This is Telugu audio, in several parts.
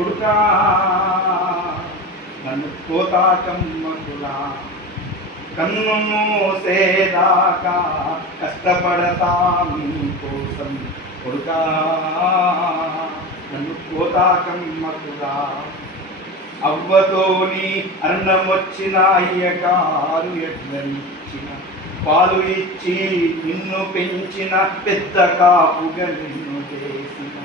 కొడుకా నన్ను కోతాకమ్మకురా. కన్ను మూసేదాకా కష్టపడతా మీకోసం కొడుకా నన్ను కోతాకమ్మకురా. అవ్వతోని అన్నం వచ్చిన అయ్యగారు ఎడ్లనిచ్చిన పాలు ఇచ్చి నిన్ను పెంచిన పెద్ద కాపుగా నిన్ను చేసిన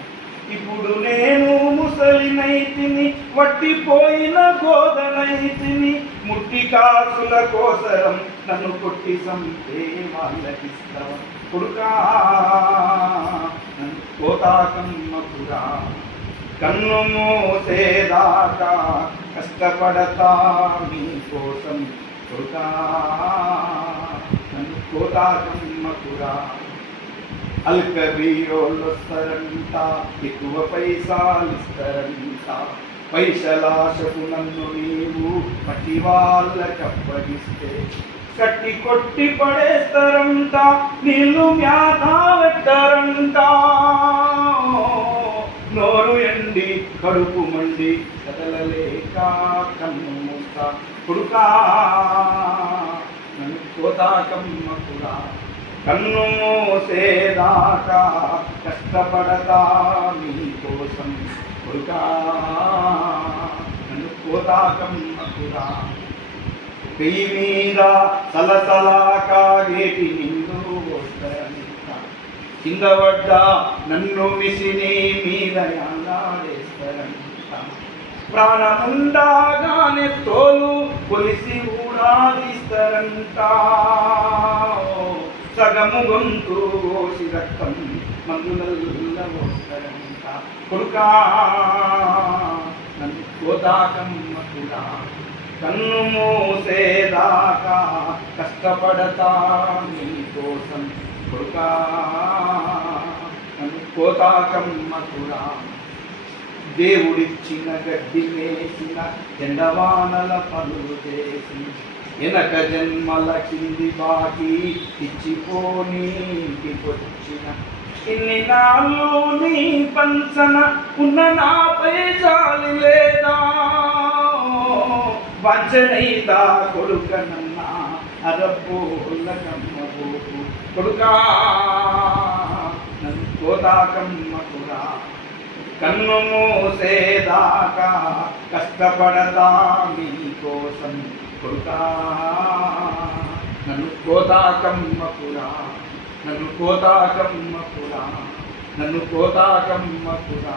ఇప్పుడు నేను ముసలినైతిని వట్టిపోయిన గోదనైతిని ముట్టి కాసుల కోసరం నన్ను కొట్టి సంపే వాళ్ళకిస్తావా కొడుకా నన్ను కోతాకమ్మకురా. కన్ను మూసేదాకా కష్టపడతా మీకోసం కొడుకా నన్ను కోతాకమ్మకురా. అల్క వీరోళ్ళొస్తారంట ఎక్కువ పైసాలిస్తారంట పైసలాశకు నన్ను నీవు మట్టి వాళ్ళకప్పగిస్తే కట్టి కొట్టి పడేస్తారంట నీళ్ళు మ్యాథ పెట్టారంట. నోరు ఎండి కడుపు మండి కదలలేక కన్ను మూస్తా కొడుకా నన్ను కోతాకమ్మకురా. కన్ను మూసేదాకా కష్టపడతా మీకోసం కొడుకా నన్ను కోతాకమ్మకురా. పెయ్యి మీద సలసలా కాగేటి నిండు వస్తారంట కింద పడ్డ నన్ను మిసిని మీద యాలాడేస్తారంట. ప్రాణముండగానే తోలు కొలిసి ఊడాదిస్తారంట. సగము గొంతు కోసి రక్తం మందులల్ల పోస్తారంట కొడుకా నన్ను కోతాకమ్మకురా. కన్ను మూసేదాకా కష్టపడతా నీకోసం కొడుకా నన్ను కోతాకమ్మకురా. దేవుడిచ్చిన గడ్డి వేసిన ఎండవానల పనులు చేసి వెనక జన్మల కింది బాకి ఇచ్చిపోని ఇంటికొచ్చిన ఇన్ని నాళ్ళు నీ పంచన ఉన్న నాపై జాలి లేదా వంచనైతా కొడుకనన్నా అరబ్బోళ్ళకమ్మబోకు కొడుకా నన్ను కోతాకమ్మకురా. కన్ను మూసేదాకా కష్టపడతా మీకోసం కొడుకా నన్ను కోతాకమ్మకురా. నన్ను కోతాకమ్మకురా. నన్ను కోతాకమ్మకురా.